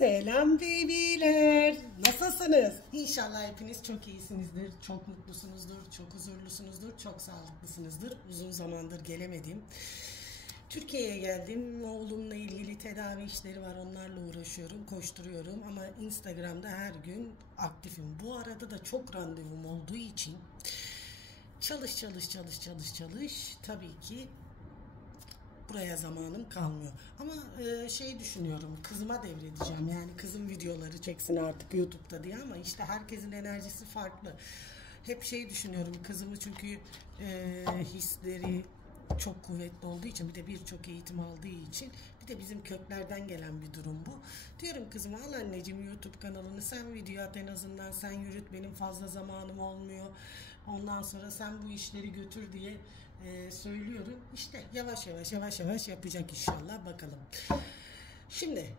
Selam babyler. Nasılsınız? İnşallah hepiniz çok iyisinizdir, çok mutlusunuzdur, çok huzurlusunuzdur, çok sağlıklısınızdır. Uzun zamandır gelemedim. Türkiye'ye geldim. Oğlumla ilgili tedavi işleri var. Onlarla uğraşıyorum, koşturuyorum. Ama Instagram'da her gün aktifim. Bu arada da çok randevum olduğu için çalış. Tabii ki buraya zamanım kalmıyor. Ama düşünüyorum, kızıma devredeceğim. Yani kızım videoları çeksin artık YouTube'da diye, ama işte herkesin enerjisi farklı. Hep düşünüyorum, kızımı çünkü hisleri çok kuvvetli olduğu için, bir de birçok eğitim aldığı için, bir de bizim köklerden gelen bir durum bu. Diyorum kızıma, al anneciğim YouTube kanalını, sen video at, en azından sen yürüt, benim fazla zamanım olmuyor. Ondan sonra sen bu işleri götür diye söylüyorum. İşte yavaş yapacak inşallah, bakalım. Şimdi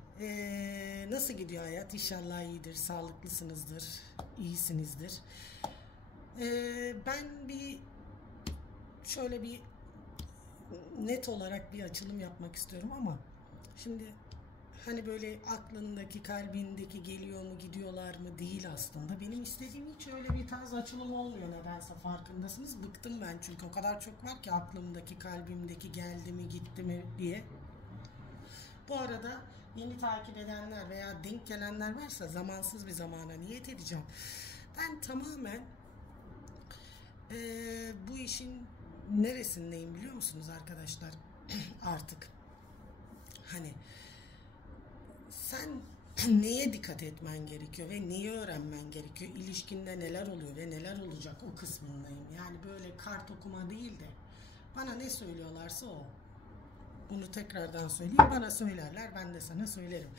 nasıl gidiyor hayat? İnşallah iyidir, sağlıklısınızdır, iyisinizdir. Ben şöyle bir net olarak bir açılım yapmak istiyorum, ama şimdi hani böyle aklındaki, kalbindeki geliyor mu, gidiyorlar mı değil aslında. Benim istediğim hiç öyle bir tarz açılım olmuyor, nedense farkındasınız. Bıktım ben, çünkü o kadar çok var ki aklımdaki, kalbimdeki, geldi mi, gitti mi diye. Bu arada yeni takip edenler veya denk gelenler varsa zamansız bir zamana niyet edeceğim. Ben tamamen bu işin neresindeyim biliyor musunuz arkadaşlar? Artık hani sen neye dikkat etmen gerekiyor ve neyi öğrenmen gerekiyor, ilişkinde neler oluyor ve neler olacak, o kısmındayım. Yani böyle kart okuma değil de bana ne söylüyorlarsa o. Bunu tekrardan söyleyeyim, bana söylerler, ben de sana söylerim.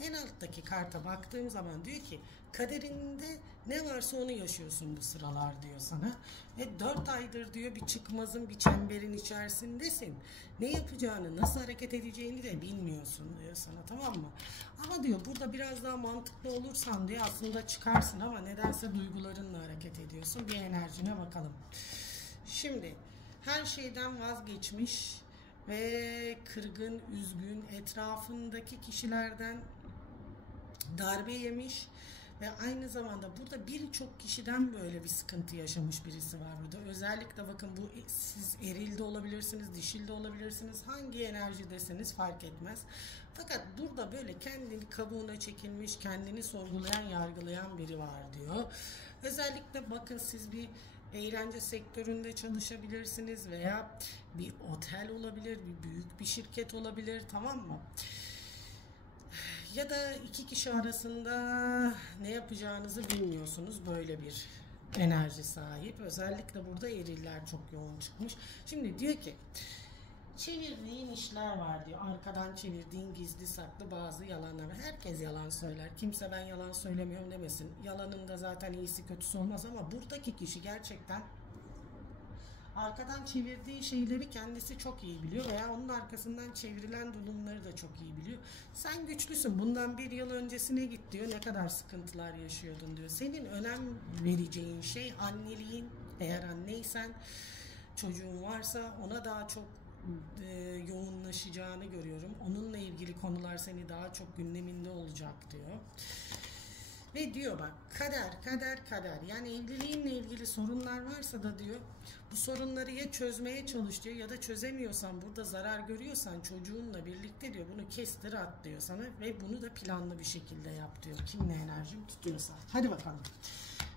En alttaki karta baktığım zaman diyor ki, kaderinde ne varsa onu yaşıyorsun bu sıralar diyor sana. Ve 4 aydır diyor bir çıkmazın, bir çemberin içerisindesin. Ne yapacağını, nasıl hareket edeceğini de bilmiyorsun diyor sana, tamam mı? Ama diyor burada biraz daha mantıklı olursan diyor aslında çıkarsın, ama nedense duygularınla hareket ediyorsun. Bir enerjine bakalım. Şimdi her şeyden vazgeçmiş ve kırgın, üzgün, etrafındaki kişilerden darbe yemiş ve aynı zamanda burada birçok kişiden böyle bir sıkıntı yaşamış birisi var burada. Özellikle bakın, bu siz eril de olabilirsiniz, dişil de olabilirsiniz. Hangi enerji deseniz fark etmez. Fakat burada böyle kendini kabuğuna çekilmiş, kendini sorgulayan, yargılayan biri var diyor. Özellikle bakın, siz bir eğlence sektöründe çalışabilirsiniz veya bir otel olabilir, bir büyük bir şirket olabilir, tamam mı? Ya da iki kişi arasında ne yapacağınızı bilmiyorsunuz, böyle bir enerji sahip. Özellikle burada eriller çok yoğun çıkmış. Şimdi diyor ki, çevirdiğin işler var diyor. Arkadan çevirdiğin gizli saklı bazı yalanlar. Herkes yalan söyler. Kimse ben yalan söylemiyorum demesin. Yalanın da zaten iyisi kötüsü olmaz, ama buradaki kişi gerçekten arkadan çevirdiği şeyleri kendisi çok iyi biliyor veya onun arkasından çevrilen durumları da çok iyi biliyor. Sen güçlüsün. Bundan 1 yıl öncesine git diyor. Ne kadar sıkıntılar yaşıyordun diyor. Senin önem vereceğin şey anneliğin. Eğer anneysen, çocuğun varsa ona daha çok yoğunlaşacağını görüyorum. Onunla ilgili konular seni daha çok gündeminde olacak diyor. Ve diyor bak, kader. Yani evliliğinle ilgili sorunlar varsa da diyor, bu sorunları ya çözmeye çalış diyor, ya da çözemiyorsan, burada zarar görüyorsan çocuğunla birlikte diyor, bunu kestir at diyor sana, ve bunu da planlı bir şekilde yap diyor. Kimle enerjim tutuyorsa. Hadi bakalım.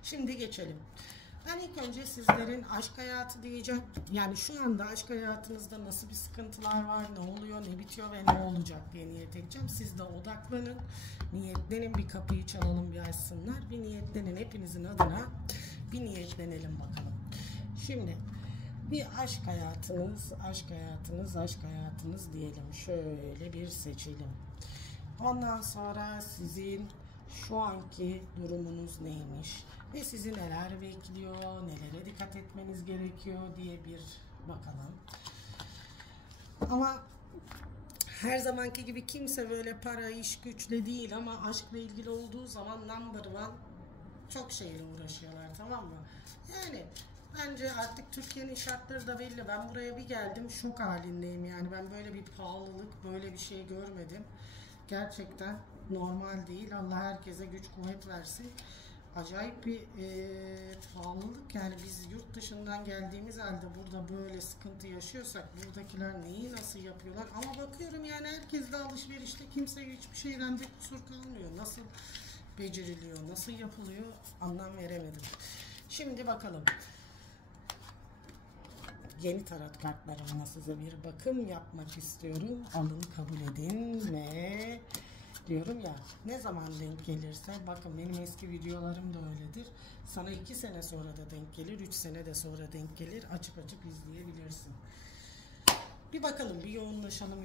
Şimdi geçelim. Ben ilk önce sizlerin aşk hayatı diyeceğim. Yani şu anda aşk hayatınızda nasıl bir sıkıntılar var, ne oluyor, ne bitiyor ve ne olacak diye niyet edeceğim. Siz de odaklanın, niyetlenin, bir kapıyı çalalım, bir açsınlar. Bir niyetlenin, hepinizin adına bir niyetlenelim bakalım. Şimdi bir aşk hayatınız diyelim. Şöyle bir seçelim. Ondan sonra sizin şu anki durumunuz neymiş ve sizi neler bekliyor, nelere dikkat etmeniz gerekiyor diye bir bakalım. Ama her zamanki gibi kimse böyle para, iş, güçle değil, ama aşkla ilgili olduğu zaman number one çok şeyle uğraşıyorlar, tamam mı? Yani bence artık Türkiye'nin şartları da belli. Ben buraya bir geldim, şok halindeyim. Yani ben böyle bir pahalılık, böyle bir şey görmedim. gerçekten normal değil. Allah herkese güç kuvvet versin. Acayip bir pahalılık, yani biz yurt dışından geldiğimiz halde burada böyle sıkıntı yaşıyorsak buradakiler neyi nasıl yapıyorlar? Ama bakıyorum yani herkes de alışverişte, kimse hiçbir şeyden de kusur kalmıyor. Nasıl beceriliyor, nasıl yapılıyor anlam veremedim. Şimdi bakalım. Yeni tarot kartlarımla size bir bakım yapmak istiyorum. Alın kabul edin ve diyorum ya, ne zaman denk gelirse, bakın benim eski videolarım da öyledir. Sana 2 sene sonra da denk gelir, 3 sene de sonra denk gelir. Açıp açıp izleyebilirsin. Bir bakalım, bir yoğunlaşalım.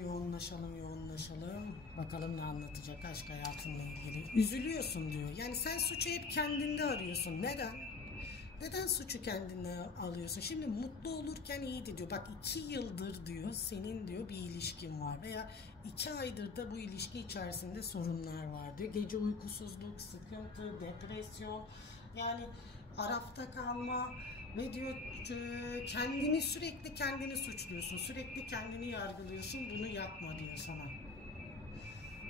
Bakalım ne anlatacak aşk hayatınla ilgili. Üzülüyorsun diyor. Yani sen suçu hep kendinde arıyorsun. Neden? Neden suçu kendine alıyorsun? Şimdi mutlu olurken iyiydi diyor. Bak 2 yıldır diyor senin diyor bir ilişkin var veya 2 aydır da bu ilişki içerisinde sorunlar var diyor. Gece uykusuzluk, sıkıntı, depresyon, yani arafta kalma ve diyor sürekli kendini suçluyorsun. Sürekli kendini yargılıyorsun. Bunu yapma diyor sana.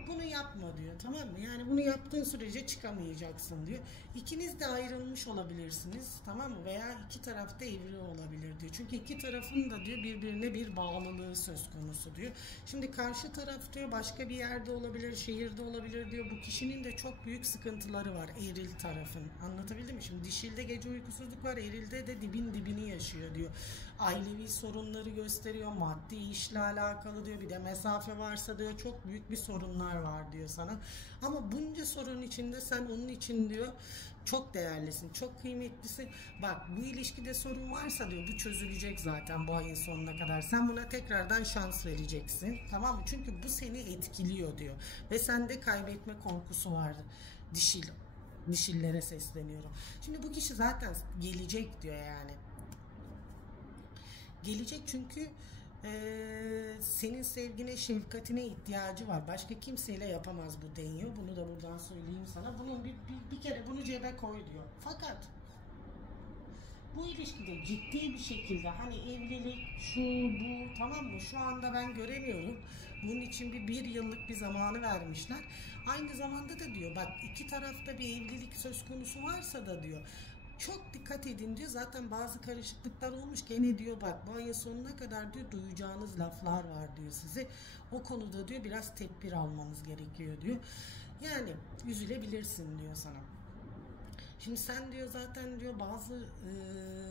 Bunu yapma diyor, tamam mı? Yani bunu yaptığın sürece çıkamayacaksın diyor. İkiniz de ayrılmış olabilirsiniz, tamam mı? Veya iki tarafta evli olabilir diyor. Çünkü iki tarafın da diyor birbirine bir bağlılığı söz konusu diyor. Şimdi karşı taraf diyor başka bir yerde olabilir, şehirde olabilir diyor. Bu kişinin de çok büyük sıkıntıları var, eril tarafın. Anlatabildim mi? Şimdi dişilde gece uykusuzluk var, erilde de dibini yaşıyor diyor. Ailevi sorunları gösteriyor, maddi işle alakalı diyor. Bir de mesafe varsa diyor çok büyük bir sorunlar var diyor sana. Ama bunca sorun içinde sen onun için diyor çok değerlisin, çok kıymetlisin. Bak bu ilişkide sorun varsa diyor bu çözülecek zaten bu ayın sonuna kadar. Sen buna tekrardan şans vereceksin, tamam mı? Çünkü bu seni etkiliyor diyor. Ve sende kaybetme korkusu vardı. Dişillere sesleniyorum. Şimdi bu kişi zaten gelecek diyor yani. Gelecek çünkü senin sevgine, şefkatine ihtiyacı var. Başka kimseyle yapamaz bu deniyor. Bunu da buradan söyleyeyim sana. Bunun bir kere bunu cebe koy diyor. Fakat bu ilişkide ciddi bir şekilde hani evlilik, şu bu, tamam mı? Şu anda ben göremiyorum. Bunun için bir yıllık bir zamanı vermişler. Aynı zamanda da diyor bak iki tarafta bir evlilik söz konusu varsa da diyor çok dikkat edin diyor. Zaten bazı karışıklıklar olmuş. Gene diyor bak bu ayın sonuna kadar diyor duyacağınız laflar var diyor size. O konuda diyor biraz tedbir almanız gerekiyor diyor. Yani üzülebilirsin diyor sana. Şimdi sen diyor zaten diyor bazı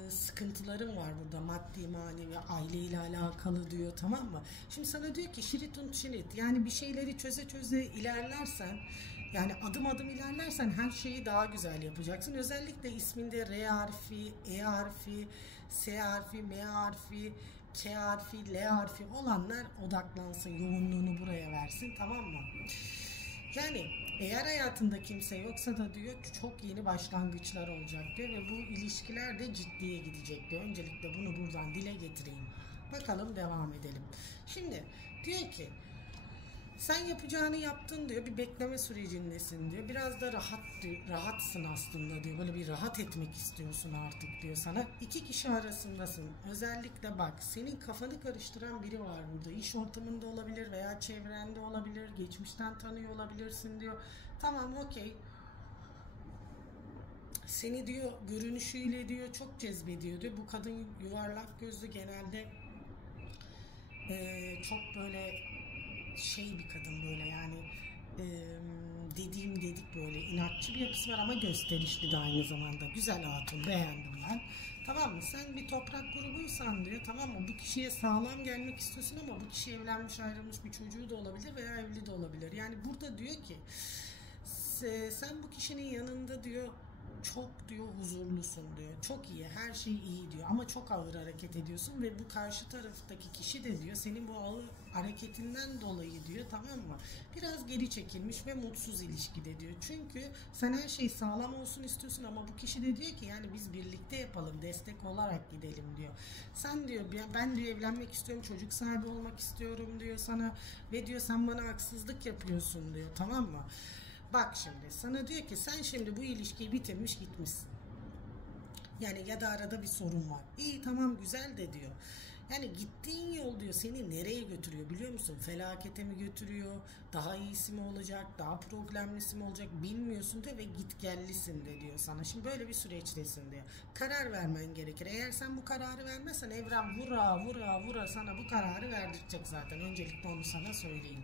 sıkıntıların var burada, maddi manevi aileyle alakalı diyor, tamam mı? Şimdi sana diyor ki şiritun şirit, yani bir şeyleri çöze ilerlersen, yani adım adım ilerlersen her şeyi daha güzel yapacaksın. Özellikle isminde R harfi, E harfi, S harfi, M harfi, K harfi, L harfi olanlar odaklansın, yoğunluğunu buraya versin, tamam mı? Yani eğer hayatında kimse yoksa da diyor çok yeni başlangıçlar olacak diyor ve bu ilişkiler de ciddiye gidecek diyor. Öncelikle bunu buradan dile getireyim. Bakalım devam edelim. Şimdi diyor ki sen yapacağını yaptın diyor. Bir bekleme sürecindesin diyor. Biraz da rahatsın aslında diyor. Böyle bir rahat etmek istiyorsun artık diyor sana. İki kişi arasındasın. Özellikle bak senin kafanı karıştıran biri var burada. İş ortamında olabilir veya çevrende olabilir. Geçmişten tanıyor olabilirsin diyor. Tamam okey. Seni diyor görünüşüyle diyor çok cezbediyor diyor. Bu kadın yuvarlak gözlü, genelde çok böyle bir kadın, böyle yani dediğim dedik, böyle inatçı bir yapısı var ama gösterişli de aynı zamanda. Güzel hatun, beğendim ben. Tamam mı? Sen bir toprak grubuysan diyor, tamam mı? Bu kişiye sağlam gelmek istiyorsun ama bu kişi evlenmiş, ayrılmış, bir çocuğu da olabilir veya evli de olabilir. Yani burada diyor ki sen bu kişinin yanında diyor çok diyor huzurlusun diyor. Çok iyi, her şey iyi diyor ama çok ağır hareket ediyorsun ve bu karşı taraftaki kişi de diyor senin bu ağır hareketinden dolayı diyor, tamam mı? Biraz geri çekilmiş ve mutsuz ilişkide diyor. Çünkü sen her şey sağlam olsun istiyorsun ama bu kişi de diyor ki yani biz birlikte yapalım, destek olarak gidelim diyor. Sen diyor ben diyor evlenmek istiyorum, çocuk sahibi olmak istiyorum diyor sana ve diyor sen bana haksızlık yapıyorsun diyor, tamam mı? Bak şimdi sana diyor ki sen şimdi bu ilişkiyi bitirmiş gitmişsin. Yani ya da arada bir sorun var. İyi tamam güzel de diyor. Yani gittiğin yol diyor seni nereye götürüyor biliyor musun? Felakete mi götürüyor? Daha iyisi mi olacak? Daha problemlisi mi olacak? Bilmiyorsun diyor ve git gellisin de diyor sana. Şimdi böyle bir süreçtesin diyor. Karar vermen gerekir. Eğer sen bu kararı vermezsen evren vura vura vura sana bu kararı verdirecek zaten. Öncelikle onu sana söyleyeyim.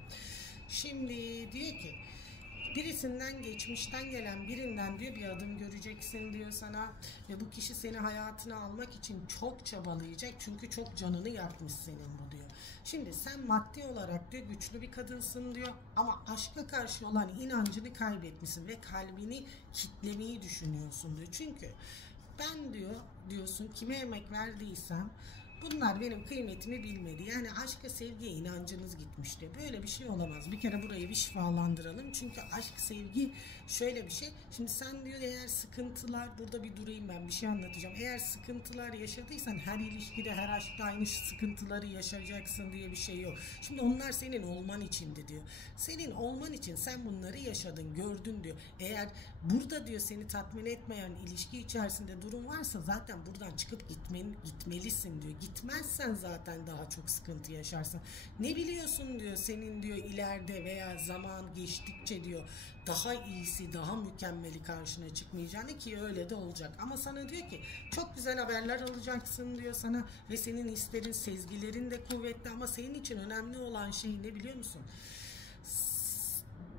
Şimdi diyor ki birisinden, geçmişten gelen birinden diyor bir adım göreceksin diyor sana ve bu kişi seni hayatına almak için çok çabalayacak çünkü çok canını yakmış senin bu diyor. Şimdi sen maddi olarak diyor güçlü bir kadınsın diyor ama aşka karşı olan inancını kaybetmişsin ve kalbini kitlemeyi düşünüyorsun diyor. Çünkü ben diyorsun kime emek verdiysem bunlar benim kıymetimi bilmedi. Yani aşka, sevgiye inancınız gitmişti. Böyle bir şey olamaz. Bir kere burayı bir şifalandıralım. Çünkü aşk, sevgi şöyle bir şey. Şimdi sen diyor eğer sıkıntılar, burada bir durayım ben bir şey anlatacağım. Eğer sıkıntılar yaşadıysan her ilişkide, her aşkta aynı sıkıntıları yaşayacaksın diye bir şey yok. Şimdi onlar senin olman içindi diyor. Senin olman için sen bunları yaşadın, gördün diyor. Eğer burada diyor seni tatmin etmeyen ilişki içerisinde durum varsa zaten buradan çıkıp gitmelisin diyor. Gitmezsen zaten daha çok sıkıntı yaşarsın. Ne biliyorsun diyor senin diyor ileride veya zaman geçtikçe diyor daha iyisi, daha mükemmeli karşına çıkmayacağını ki öyle de olacak. Ama sana diyor ki çok güzel haberler alacaksın diyor sana ve senin hislerin, sezgilerin de kuvvetli ama senin için önemli olan şey ne biliyor musun?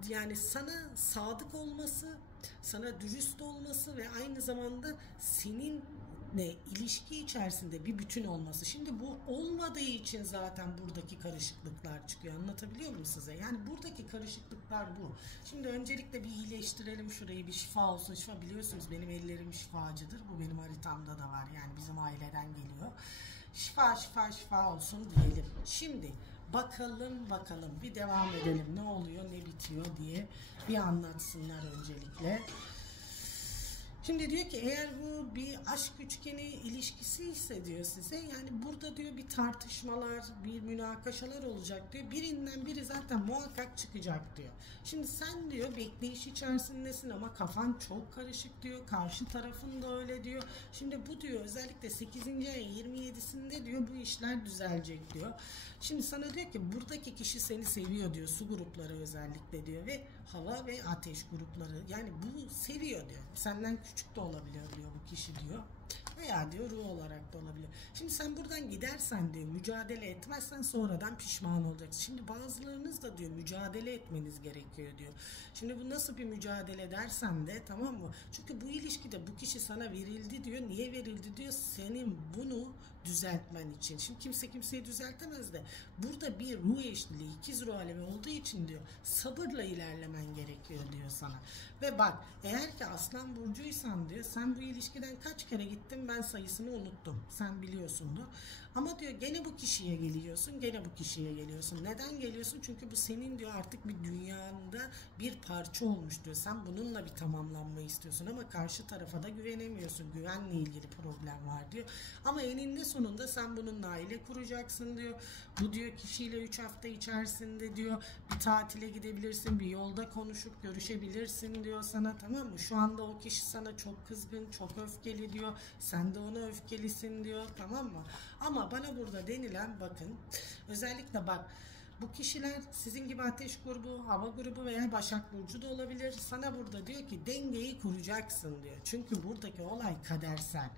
Yani sana sadık olması, sana dürüst olması ve aynı zamanda seninle ilişki içerisinde bir bütün olması. Şimdi bu olmadığı için zaten buradaki karışıklıklar çıkıyor. Anlatabiliyor muyum size? Yani buradaki karışıklıklar bu. Şimdi öncelikle bir iyileştirelim şurayı, bir şifa olsun. Şifa biliyorsunuz benim ellerim şifacıdır. Bu benim haritamda da var. Yani bizim aileden geliyor. Şifa şifa şifa olsun diyelim. Şimdi bakalım bir devam edelim. Ne oluyor ne bitiyor diye bir anlatsınlar öncelikle. Şimdi diyor ki eğer bu bir aşk üçgeni ilişkisi ise diyor size yani burada diyor bir tartışmalar, bir münakaşalar olacak diyor. Birinden biri zaten muhakkak çıkacak diyor. Şimdi sen diyor bekleyiş içerisindesin ama kafan çok karışık diyor. Karşı tarafın da öyle diyor. Şimdi bu diyor özellikle 8. ayın 27'sinde diyor bu işler düzelecek diyor. Şimdi sana diyor ki buradaki kişi seni seviyor diyor. Su grupları özellikle diyor ve hava ve ateş grupları yani bu seviyor diyor. Senden küçük de olabiliyor diyor bu kişi diyor. Veya diyor ruh olarak da olabilir. Şimdi sen buradan gidersen diyor mücadele etmezsen sonradan pişman olacaksın. Şimdi bazılarınız da diyor mücadele etmeniz gerekiyor diyor. Şimdi bu nasıl bir mücadele dersen de tamam mı? Çünkü bu ilişkide bu kişi sana verildi diyor. Niye verildi diyor? Senin bunu düzeltmen için. Şimdi kimse kimseyi düzeltemez de burada bir ruh eşliliği, ikiz ruh alemi olduğu için diyor sabırla ilerlemen gerekiyor diyor sana. Ve bak eğer ki Aslan burcuysan diyor sen bu ilişkiden kaç kere gittin ben sayısını unuttum. Sen biliyorsundur. Ama diyor gene bu kişiye geliyorsun, gene bu kişiye geliyorsun. Neden geliyorsun? Çünkü bu senin diyor artık bir dünyanda bir parça olmuş diyor. Sen bununla bir tamamlanmayı istiyorsun ama karşı tarafa da güvenemiyorsun. Güvenle ilgili problem var diyor. Ama eninde sonunda sen bununla aile kuracaksın diyor. Bu diyor kişiyle 3 hafta içerisinde diyor bir tatile gidebilirsin, bir yolda konuşup görüşebilirsin diyor sana tamam mı? Şu anda o kişi sana çok kızgın, çok öfkeli diyor. Sen de ona öfkelisin diyor tamam mı? Ama bana burada denilen bakın özellikle bak bu kişiler sizin gibi ateş grubu, hava grubu veya Başak Burcu da olabilir. Sana burada diyor ki dengeyi kuracaksın diyor. Çünkü buradaki olay kadersel.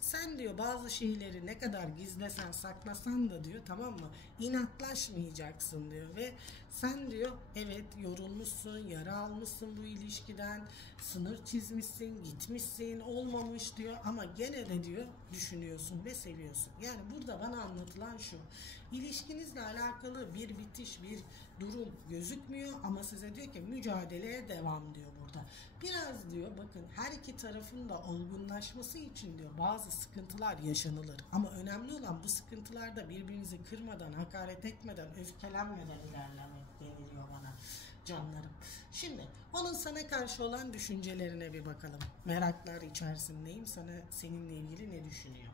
Sen diyor bazı şeyleri ne kadar gizlesen saklasan da diyor tamam mı inatlaşmayacaksın diyor ve sen diyor evet yorulmuşsun yara almışsın bu ilişkiden sınır çizmişsin gitmişsin olmamış diyor ama gene de diyor düşünüyorsun ve seviyorsun. Yani burada bana anlatılan şu ilişkinizle alakalı bir bitiş bir durum gözükmüyor ama size diyor ki mücadeleye devam diyor burada. Biraz diyor bakın her iki tarafın da olgunlaşması için diyor bazı sıkıntılar yaşanılır. Ama önemli olan bu sıkıntılarda birbirinizi kırmadan, hakaret etmeden, öfkelenmeden ilerlemek deniliyor bana canlarım. Şimdi onun sana karşı olan düşüncelerine bir bakalım. Meraklar içerisindeyim. Seninle ilgili ne düşünüyor?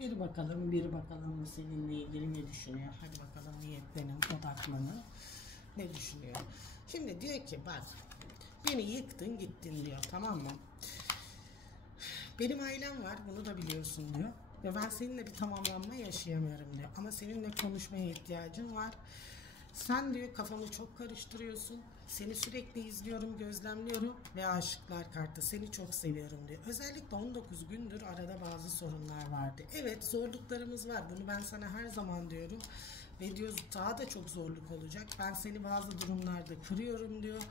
Bir bakalım seninle ilgili ne düşünüyor? Hadi bakalım niyetlenin, odaklanın. Ne düşünüyor? Şimdi diyor ki bak beni yıktın gittin diyor tamam mı? Benim ailem var bunu da biliyorsun diyor. Ve ben seninle bir tamamlanma yaşayamıyorum diyor. Ama seninle konuşmaya ihtiyacım var. Sen diyor kafamı çok karıştırıyorsun. Seni sürekli izliyorum, gözlemliyorum ve aşıklar kartı. Seni çok seviyorum diyor. Özellikle 19 gündür arada bazı sorunlar vardı. Evet, zorluklarımız var. Bunu ben sana her zaman diyorum. Ve diyor daha da çok zorluk olacak. Ben seni bazı durumlarda kırıyorum diyor.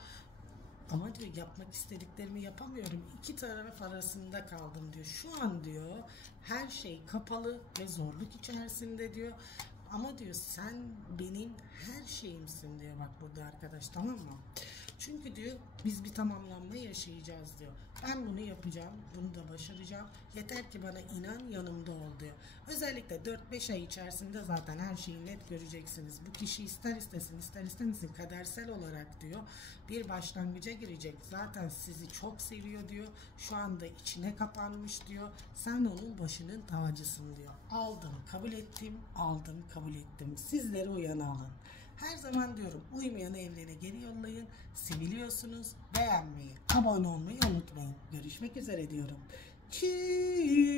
Ama diyor yapmak istediklerimi yapamıyorum. İki taraf arasında kaldım diyor. Şu an diyor her şey kapalı ve zorluk içerisinde diyor. Ama diyor sen benim her şeyimsin diyor bak burada arkadaş, tamam mı? Çünkü diyor biz bir tamamlanma yaşayacağız diyor. Ben bunu yapacağım, bunu da başaracağım. Yeter ki bana inan, yanımda ol diyor. Özellikle 4-5 ay içerisinde zaten her şeyi net göreceksiniz. Bu kişi ister istesin ister istemesin kadersel olarak diyor bir başlangıca girecek. Zaten sizi çok seviyor diyor. Şu anda içine kapanmış diyor. Sen onun başının tacısın diyor. Aldım, kabul ettim, aldım, kabul ettim. Sizleri uyanı alın. Her zaman diyorum uymayan evlere geri yollayın. Seviliyorsunuz. Beğenmeyi, abone olmayı unutmayın. Görüşmek üzere diyorum. Tschüss.